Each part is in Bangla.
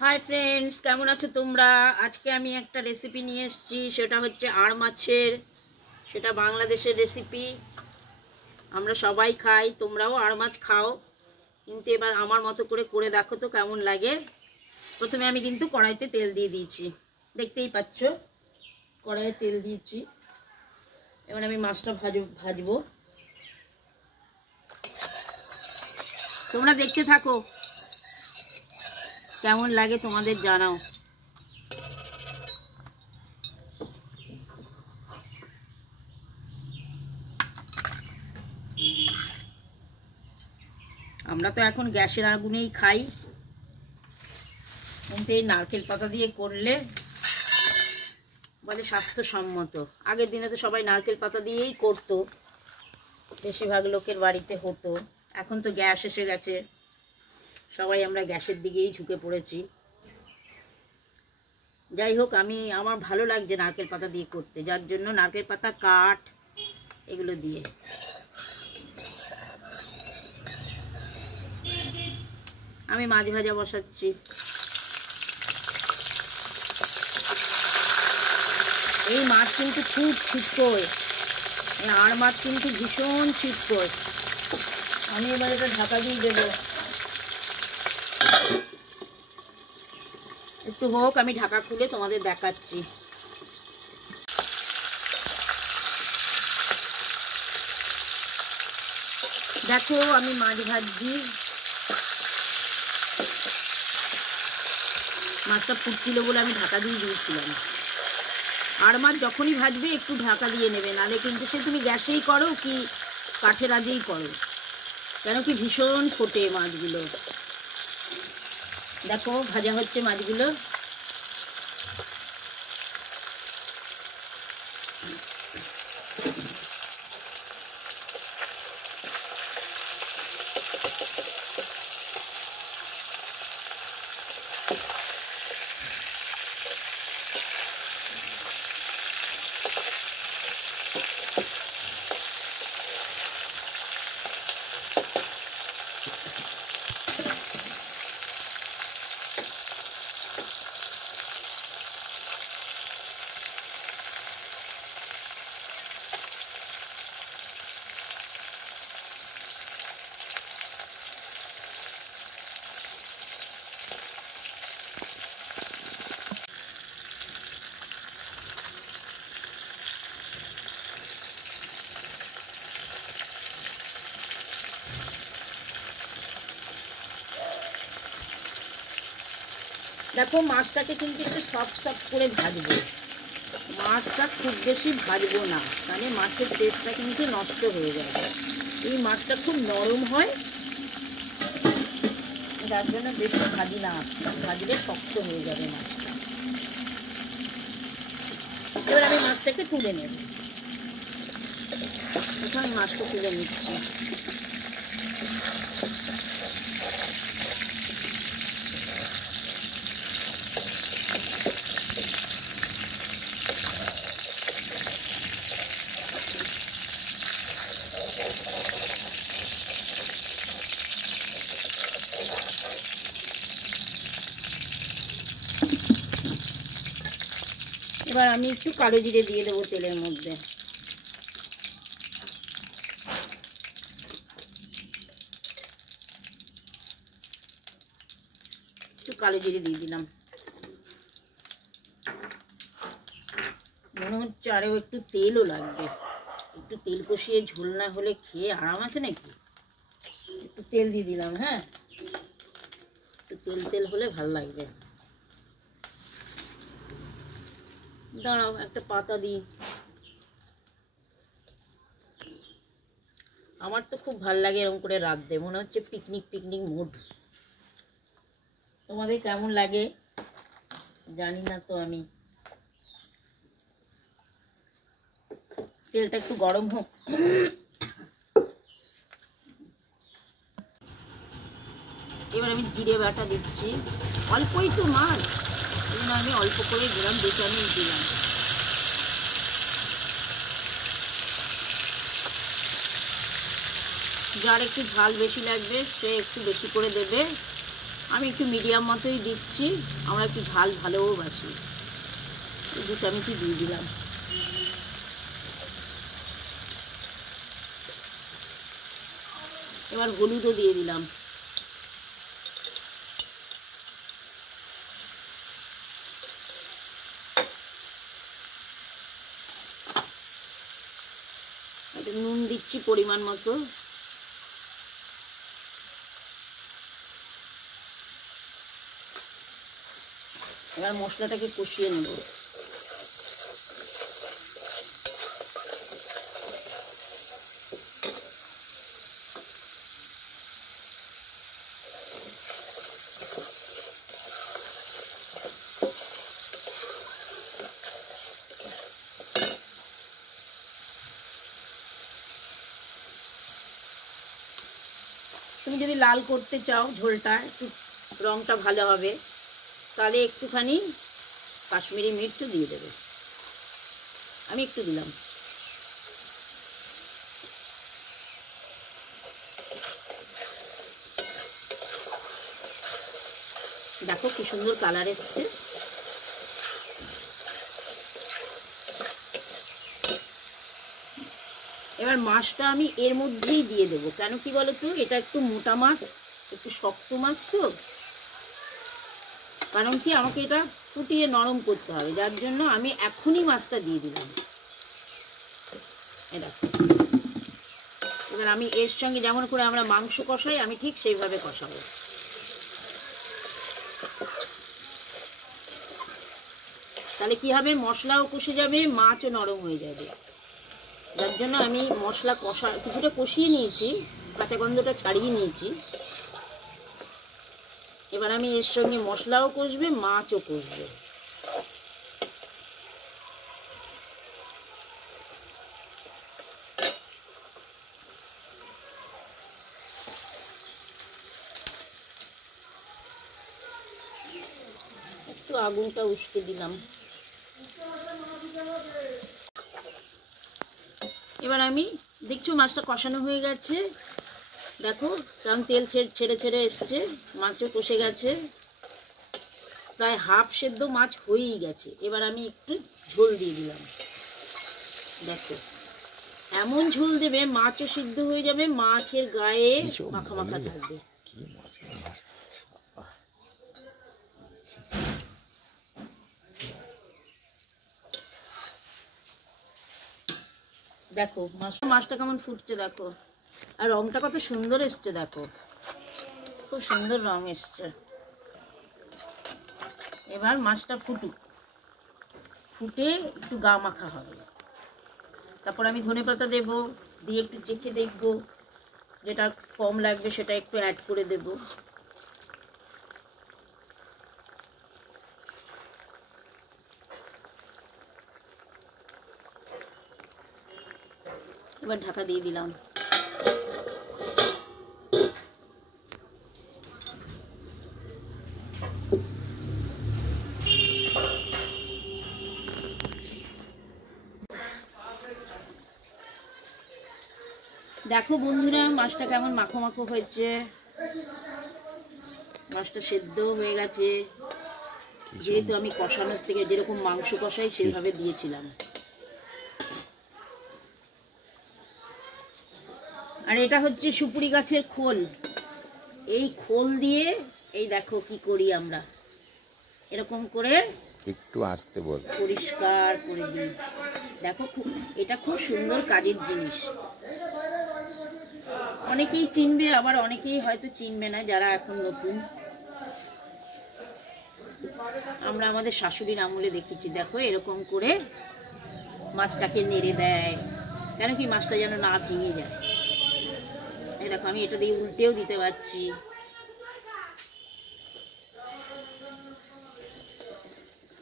हाय फ्रेंड्स केमन आछो तोमरा। आज के आमी एक रेसिपि निये एसेछि सेटा होच्छे आड़ माछेर। सेटा बांग्लादेशेर रेसिपि। आमरा सबाई खाई, तोमराओ आड़ माछ खाओ, किन्तु एबार आमार मतो करे देखो तो केमन लागे। प्रथमे आमी किन्तु कड़ाइते तेल दिये दियेछि, देखतेई पाচ্ছো कड़ाइये तेल दियेछि। एबार आमी माछटा भाजबो। तोमरा देखते थाको কেমন লাগে তোমাদের জানাও। আমরা তো এখন গ্যাসের আগুনেই খাই, কিন্তু এই নারকেল পাতা দিয়ে করলে বলে স্বাস্থ্যসম্মত। আগের দিনে তো সবাই নারকেল পাতা দিয়েই করতো, বেশিরভাগ লোকের বাড়িতে হতো। এখন তো গ্যাস এসে গেছে, সবাই আমরা গ্যাসের দিকেই ঝুঁকে পড়েছি। যাই হোক, আমার ভালো লাগছে নারকেল পাতা দিয়ে করতে, যার জন্য নারকেল পাতা কাঠ এগুলো দিয়ে। আমি মাছ ভাজা বসাচ্ছি। এই মাছ কিন্তু খুব ছিটকোয়, এই আড় মাছ কিন্তু ভীষণ ছিটকোয়। আমি এবার এটা ঢাকা দিয়ে দেবো। একটু হোক, আমি ঢাকা খুলে তোমাদের দেখাচ্ছি। দেখো আমি মাছ ভাজছি, মাছটা ফুটছিল বলে আমি ঢাকা দিয়ে দিয়েছিলাম। আর মাছ যখনই ভাজবে একটু ঢাকা দিয়ে নেবে, নাহলে কিন্তু সে তুমি গ্যাসেই করো কি কাঠের আজেই করো, কেন কি ভীষণ ফোটে মাছগুলো। দেখো ভাজা হচ্ছে মাছগুলো। দেখো মাছটাকে কিন্তু একটু সফট সফট করে ভাজবো। মাছটা খুব বেশি ভাজবো না, তাহলে মাছের টেস্টটা কিন্তু নষ্ট হয়ে যাবে। এই মাছটা খুব নরম হয়, যার জন্য বেশি ভাজি না, ভাজলে শক্ত হয়ে যাবে মাছটা। এবার আমি মাছটাকে তুলে নেব। এখন আমি মাছটা তুলে নিচ্ছি। এবার আমি একটু কালো জিরে দিয়ে দেবো তেলের মধ্যে। একটু কালো জিরে দিয়ে দিলাম। মনে হচ্ছে আরও একটু তেলও লাগবে, একটু তেল কষিয়ে ঝোল না হলে খেয়ে আরাম আছে নাকি। একটু তেল দিয়ে দিলাম। হ্যাঁ, একটু তেল তেল হলে ভালো লাগবে। দাঁড়াও একটা পাতা দিই। আমার তো খুব ভাল লাগে এরকম করে রাঁধতে, মনে হচ্ছে পিকনিক পিকনিক মুড। তোমাদের কেমন লাগে জানি না তো আমি। তেলটা একটু গরম হোক। এবার আমি জিরে বাটা দিচ্ছি। অল্পই তো মাছ, আমি অল্প করে দিলাম, 2 চামচ দিলাম। যার একটু ঝাল বেশি লাগবে সে একটু বেশি করে দেবে, আমি একটু মিডিয়াম মতোই দিচ্ছি, আমরা একটু ঝাল ভালোবাসি। 2 চামচই দিয়ে দিলাম। এবার হলুদও দিয়ে দিলাম। একটু নুন দিচ্ছি পরিমাণ মতো। এবার মশলাটাকে কষিয়ে নেব। তুমি যদি লাল করতে চাও ঝোলটা, একটু রঙটা ভালো হবে, তাহলে একটুখানি কাশ্মীরি মির্চও দিয়ে দেবে। আমি একটু দিলাম। দেখো কি সুন্দর কালার এসছে। এবার মাছটা আমি এর মধ্যেই দিয়ে দেবো। কেন কি বলো তো, এটা একটু মোটা মাছ, একটু শক্ত মাছ তো, কারণ কি আমাকে এটা ফুটিয়ে নরম করতে হবে, যার জন্য আমি এখনই মাছটা দিয়ে দিলাম। এটা এবার আমি এর সঙ্গে যেমন করে আমরা মাংস কষাই, আমি ঠিক সেইভাবে কষাবো। তাহলে কি হবে, মশলাও কষে যাবে, মাছও নরম হয়ে যাবে। যার জন্য আমি মশলা কিছুটা কষিয়ে নিয়েছি, কাঁচা গন্ধটা ছাড়িয়ে নিয়েছি। এবার আমি এর সঙ্গে মশলাও কষবে, মাছও কষবে। একটু আগুনটা উস্কে দিলাম। এবার আমি দেখছো মাছটা কষানো হয়ে গেছে, দেখো কারণ তেল ছেড়ে ছেড়ে এসছে, মাছও কষে গেছে, প্রায় হাফ সেদ্ধ মাছ হয়েই গেছে। এবার আমি একটু ঝোল দিয়ে দিলাম। দেখো এমন ঝোল দেবে মাছও সিদ্ধ হয়ে যাবে, মাছের গায়ে মাখা মাখা থাকবে। দেখো মাছটা কেমন ফুটছে, দেখো আর রংটা কত সুন্দর এসছে, দেখো খুব সুন্দর রং এসছে। এবার মাছটা ফুটুক, ফুটে একটু গা মাখা হবে, তারপর আমি ধনেপাতা দেবো, দিয়ে একটু চেখে দেখবো, যেটা কম লাগবে সেটা একটু অ্যাড করে দেব। এবার ঢাকা দিয়ে দিলাম। দেখো বন্ধুরা মাছটা কেমন মাখো মাখো হয়েছে, মাছটা সেদ্ধ হয়ে গেছে, যেহেতু আমি কষানোর থেকে যেরকম মাংস কষাই সেভাবে দিয়েছিলাম। আর এটা হচ্ছে সুপুরি গাছের খোল, এই খোল দিয়ে এই দেখো কি করি আমরা, এরকম করে একটু আসতে বল, পরিষ্কার করে দিই। দেখো এটা খুব সুন্দর কাজের জিনিস, অনেকেই চিনবে, আবার অনেকেই হয়তো চিনবে না যারা এখন নতুন। আমরা আমাদের শাশুড়ির আমলে দেখেছি, দেখো এরকম করে মাছটাকে নেড়ে দেয়, কেন কি মাছটা যেন না ভেঙে যায়। এই দেখো আমি এটা দিয়ে উল্টেও দিতে পারছি।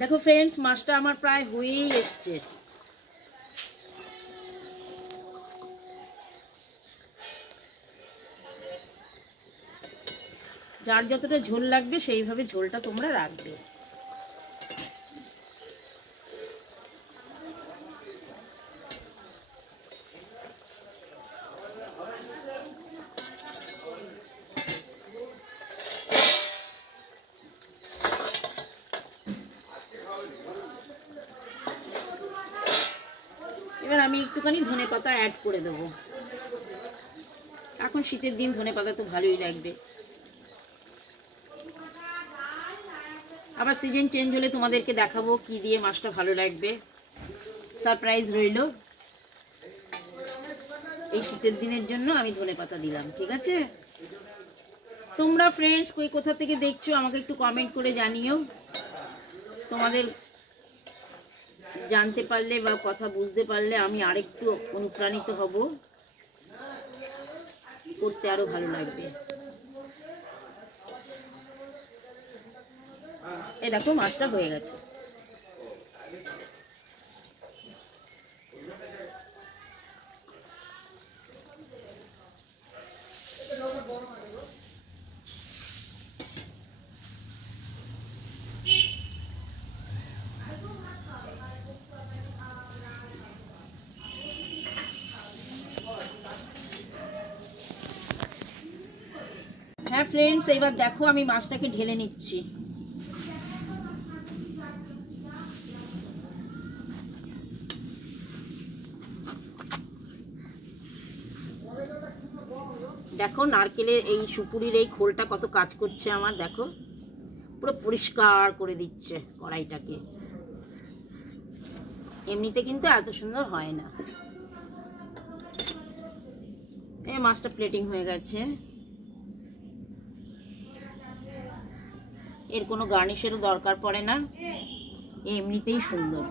দেখো ফ্রেন্ডস মাছটা আমার প্রায় হয়েই এসছে। যার যতটা ঝোল লাগবে সেইভাবে ঝোলটা তোমরা রাখবে। আমি একটুখানি ধনেপাতা অ্যাড করে দেবো। এখন শীতের দিন ধনেপাতা তো ভালোই লাগবে। আবার সিজন চেঞ্জ হলে তোমাদেরকে দেখাবো কি দিয়ে মাছটা ভালো লাগবে। সারপ্রাইজ রইল। এই শীতের দিনের জন্য আমি ধনেপাতা দিলাম, ঠিক আছে? তোমরা ফ্রেন্ডস কই কোথা থেকে দেখছো আমাকে একটু কমেন্ট করে জানিও। তোমাদের জানতে পারলে বা কথা বুঝতে পারলে আমি আরেকটু অনুপ্রাণিত হব, করতে আরো ভালো লাগবে। এই দেখো মাছটা হয়ে গেছে। হ্যাঁ ফ্রেন্ডস, এবার দেখো আমি মাছটাকে ঢেলে নিচ্ছি। দেখো নারকেলের এই সুপুরির এই খোলটা কত কাজ করছে আমার, দেখো পুরো পরিষ্কার করে দিচ্ছে কড়াইটাকে। এমনিতে কিন্তু এত সুন্দর হয় না। এই মাছটা প্লেটিং হয়ে গেছে। এর কোনো গার্নিশেরও দরকার পড়ে না, এমনিতেই সুন্দর।